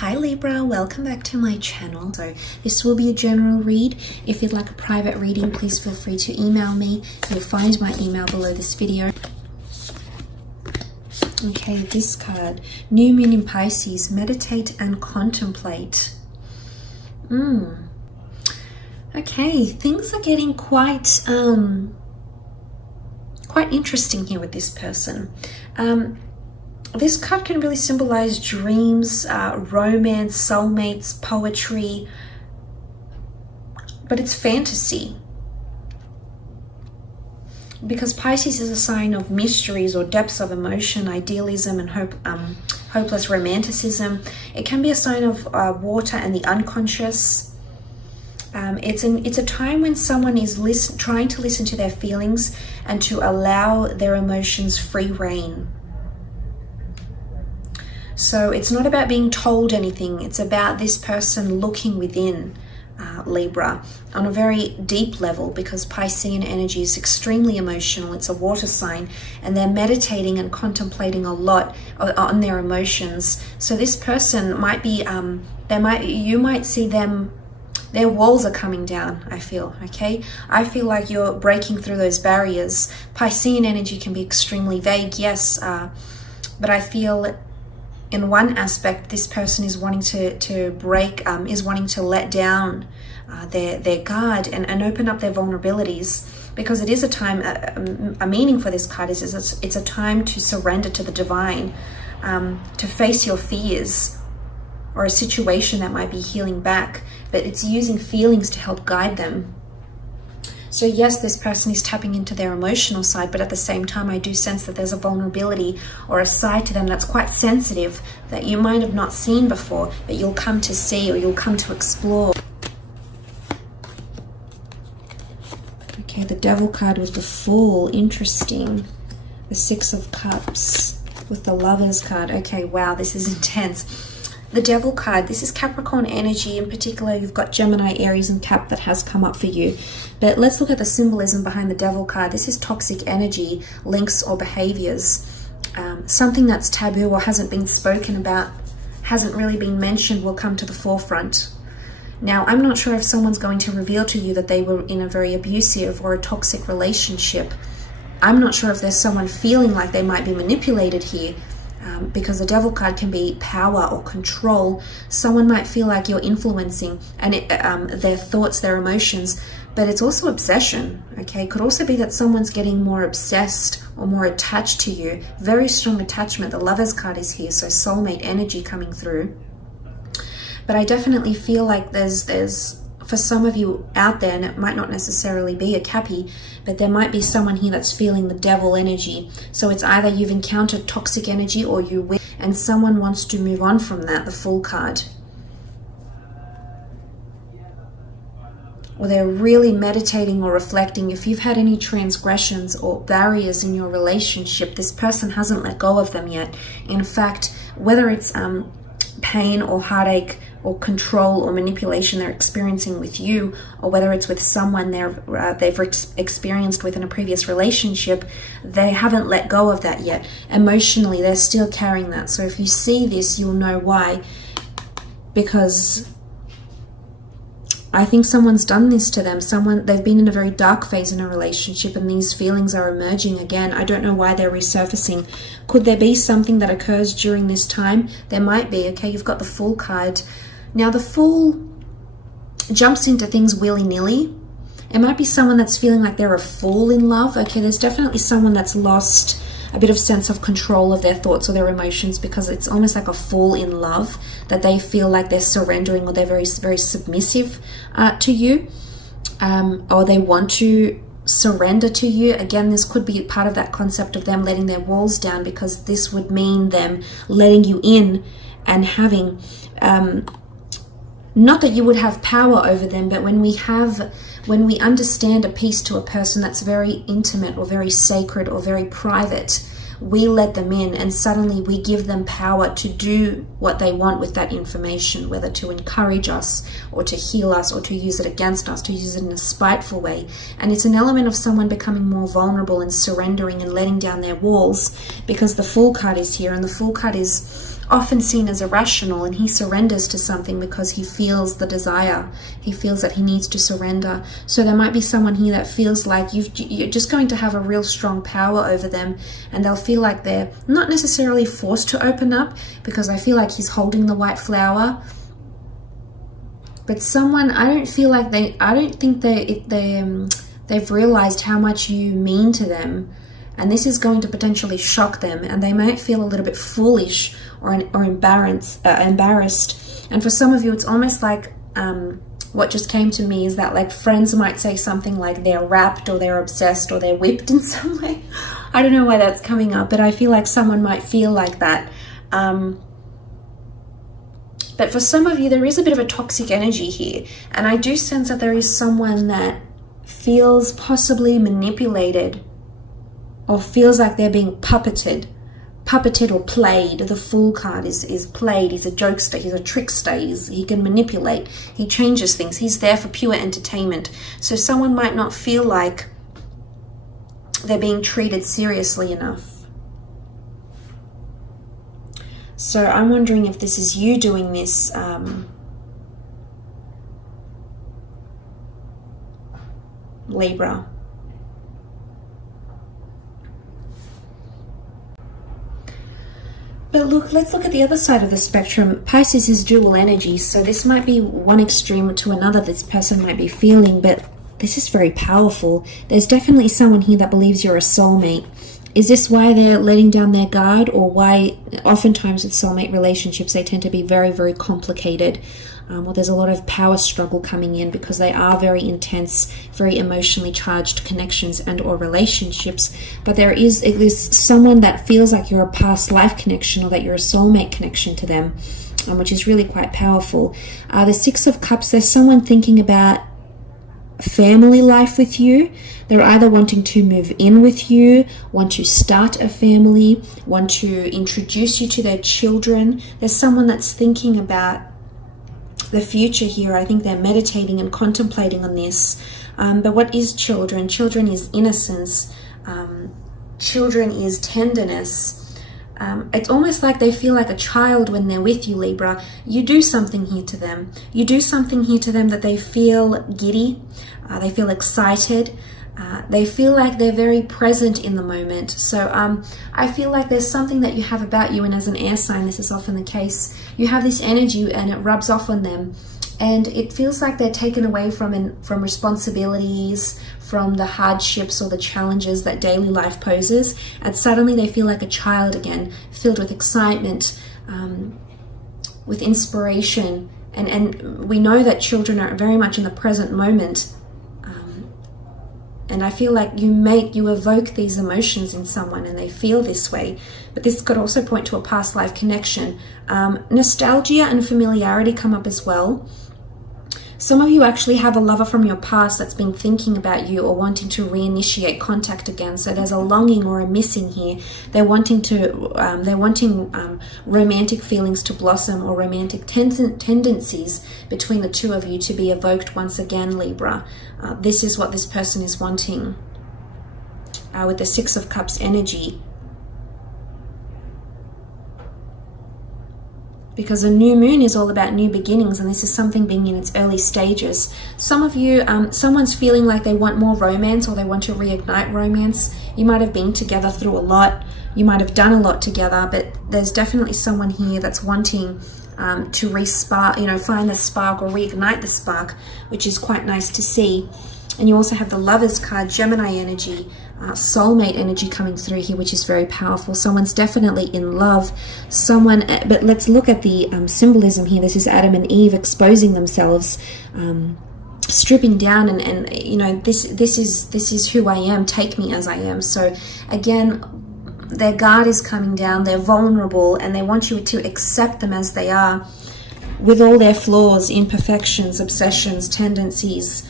Hi Libra, welcome back to my channel. So this will be a general read. If you'd like a private reading, please feel free to email me. You'll find my email below this video. Okay, this card, New Moon in Pisces, meditate and contemplate. Okay, things are getting quite interesting here with this person. This card can really symbolize dreams, romance, soulmates, poetry, but it's fantasy. Because Pisces is a sign of mysteries or depths of emotion, idealism, and hopeless romanticism. It can be a sign of water and the unconscious. It's a time when someone is trying to listen to their feelings and to allow their emotions free rein. So it's not about being told anything. It's about this person looking within, Libra, on a very deep level, because Piscean energy is extremely emotional. It's a water sign, and they're meditating and contemplating a lot on their emotions. So this person might be, you might see them, their walls are coming down, I feel, okay? I feel like you're breaking through those barriers. Piscean energy can be extremely vague, yes, but I feel in one aspect, this person is wanting to break, is wanting to let down their guard and open up their vulnerabilities, because it is a time, a meaning for this card is it's a time to surrender to the divine, to face your fears or a situation that might be healing back, but it's using feelings to help guide them. So yes, this person is tapping into their emotional side, but at the same time, I do sense that there's a vulnerability or a side to them that's quite sensitive that you might have not seen before, but you'll come to see or you'll come to explore. Okay, the Devil card with the Fool, interesting. The Six of Cups with the Lovers card. Okay, wow, this is intense. The Devil card, this is Capricorn energy. In particular, you've got Gemini, Aries, and Cap that has come up for you. But let's look at the symbolism behind the Devil card. This is toxic energy, links or behaviors. Something that's taboo or hasn't been spoken about, hasn't really been mentioned, will come to the forefront. Now, I'm not sure if someone's going to reveal to you that they were in a very abusive or a toxic relationship. I'm not sure if there's someone feeling like they might be manipulated here. Because the Devil card can be power or control. Someone might feel like you're influencing and their thoughts, their emotions, but it's also obsession, okay? It could also be that someone's getting more obsessed or more attached to you. Very strong attachment. The Lovers card is here, so soulmate energy coming through. But I definitely feel like there's for some of you out there, and it might not necessarily be a Cappy, but there might be someone here that's feeling the Devil energy. So it's either you've encountered toxic energy or you will, and someone wants to move on from that, the Fool card. Or they're really meditating or reflecting. If you've had any transgressions or barriers in your relationship, this person hasn't let go of them yet. In fact, whether it's pain or heartache or control or manipulation they're experiencing with you, or whether it's with someone they've experienced with in a previous relationship, they haven't let go of that yet. Emotionally, they're still carrying that. So if you see this, you'll know why. Because I think someone's done this to them. They've been in a very dark phase in a relationship, and these feelings are emerging again. I don't know why they're resurfacing. Could there be something that occurs during this time? There might be. Okay, you've got the Fool card. Now, the Fool jumps into things willy-nilly. It might be someone that's feeling like they're a fool in love. Okay, there's definitely someone that's lost a bit of sense of control of their thoughts or their emotions, because it's almost like a fool in love, that they feel like they're surrendering or they're very, very submissive to you, or they want to surrender to you. Again, this could be part of that concept of them letting their walls down, because this would mean them letting you in and having not that you would have power over them, but when we understand a piece to a person that's very intimate or very sacred or very private, we let them in, and suddenly we give them power to do what they want with that information, whether to encourage us or to heal us or to use it against us, to use it in a spiteful way. And it's an element of someone becoming more vulnerable and surrendering and letting down their walls, because the Fool card is here, and the Fool card is often seen as irrational, and he surrenders to something because he feels the desire. He feels that he needs to surrender. So there might be someone here that feels like you're just going to have a real strong power over them, and they'll feel like they're not necessarily forced to open up, because I feel like he's holding the white flower. But someone, I don't think they've realized how much you mean to them, and this is going to potentially shock them, and they might feel a little bit foolish or embarrassed. And for some of you, it's almost like what just came to me is that, like, friends might say something like they're wrapped or they're obsessed or they're whipped in some way. I don't know why that's coming up, but I feel like someone might feel like that. But for some of you, there is a bit of a toxic energy here, and I do sense that there is someone that feels possibly manipulated, or feels like they're being puppeted or played. The Fool card is played. He's a jokester, he's a trickster, he can manipulate, he changes things, he's there for pure entertainment. So someone might not feel like they're being treated seriously enough. So I'm wondering if this is you doing this, Libra. But look, let's look at the other side of the spectrum. Pisces is dual energy, so this might be one extreme to another this person might be feeling, but this is very powerful. There's definitely someone here that believes you're a soulmate. Is this why they're letting down their guard, or why oftentimes with soulmate relationships they tend to be very, very complicated? Well, there's a lot of power struggle coming in because they are very intense, very emotionally charged connections and or relationships. But there's someone that feels like you're a past life connection, or that you're a soulmate connection to them, which is really quite powerful. The Six of Cups, there's someone thinking about family life with you. They're either wanting to move in with you, want to start a family, want to introduce you to their children. There's someone that's thinking about the future here. I think they're meditating and contemplating on this. But what is children? Children is innocence. Children is tenderness. It's almost like they feel like a child when they're with you, Libra. You do something here to them. You do something here to them that they feel giddy. They feel excited. They feel like they're very present in the moment. So I feel like there's something that you have about you, and as an air sign, this is often the case. You have this energy and it rubs off on them, and it feels like they're taken away from responsibilities, from the hardships or the challenges that daily life poses, and suddenly they feel like a child again, filled with excitement, with inspiration. And we know that children are very much in the present moment. And I feel like you evoke these emotions in someone and they feel this way. But this could also point to a past life connection. Nostalgia and familiarity come up as well. Some of you actually have a lover from your past that's been thinking about you or wanting to reinitiate contact again. So there's a longing or a missing here. They're wanting romantic feelings to blossom, or romantic tendencies between the two of you to be evoked once again, Libra. This is what this person is wanting with the Six of Cups energy. Because a new moon is all about new beginnings, and this is something being in its early stages. Some of you, someone's feeling like they want more romance, or they want to reignite romance. You might have been together through a lot. You might have done a lot together, but there's definitely someone here that's wanting to find the spark or reignite the spark, which is quite nice to see. And you also have the Lovers card, Gemini energy, soulmate energy coming through here, which is very powerful. Someone's definitely in love. But let's look at the symbolism here. This is Adam and Eve exposing themselves, stripping down, and this is who I am. Take me as I am. So again, their guard is coming down. They're vulnerable, and they want you to accept them as they are, with all their flaws, imperfections, obsessions, tendencies.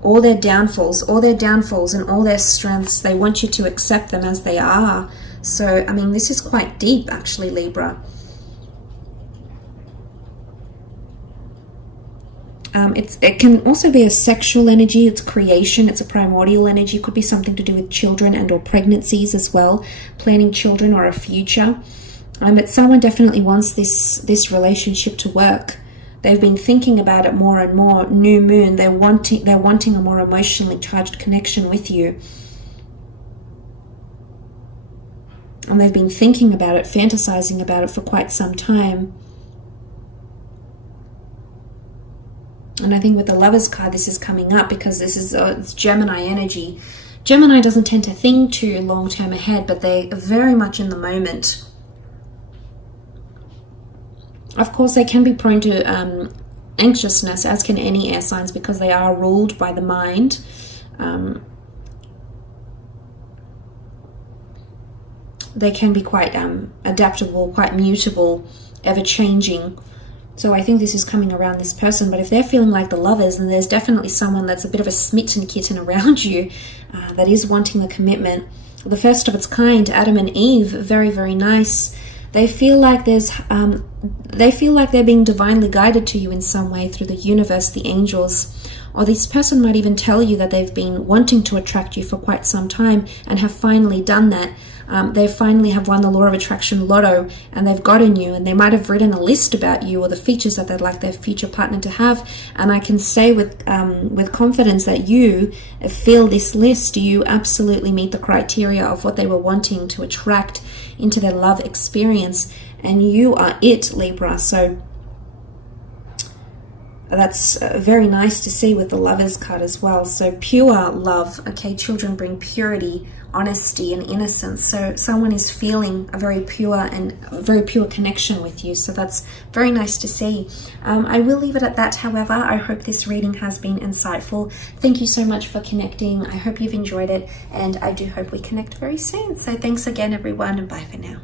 All their downfalls and all their strengths. They want you to accept them as they are. So, I mean, this is quite deep, actually, Libra. It can also be a sexual energy. It's creation. It's a primordial energy. It could be something to do with children and or pregnancies as well, planning children or a future. But someone definitely wants this relationship to work. They've been thinking about it more and more. New moon. They're wanting a more emotionally charged connection with you. And they've been thinking about it, fantasizing about it for quite some time. And I think with the Lovers card, this is coming up because this is it's Gemini energy. Gemini doesn't tend to think too long-term ahead, but they are very much in the moment. Of course, they can be prone to anxiousness, as can any air signs, because they are ruled by the mind. They can be quite adaptable, quite mutable, ever-changing. So I think this is coming around this person. But if they're feeling like the Lovers, then there's definitely someone that's a bit of a smitten kitten around you that is wanting the commitment. The first of its kind, Adam and Eve, very, very nice. They feel like they're being divinely guided to you in some way through the universe, the angels. Or this person might even tell you that they've been wanting to attract you for quite some time and have finally done that. They finally have won the law of attraction lotto and they've gotten you, and they might have written a list about you or the features that they'd like their future partner to have. And I can say with confidence that you fill this list. You absolutely meet the criteria of what they were wanting to attract into their love experience, and you are it, Libra. So that's very nice to see with the Lovers card as well. So pure love. Okay, children bring purity, honesty, and innocence. So someone is feeling a very pure connection with you. So that's very nice to see. I will leave it at that, however. I hope this reading has been insightful. Thank you so much for connecting. I hope you've enjoyed it, and I do hope we connect very soon. So thanks again, everyone, and bye for now.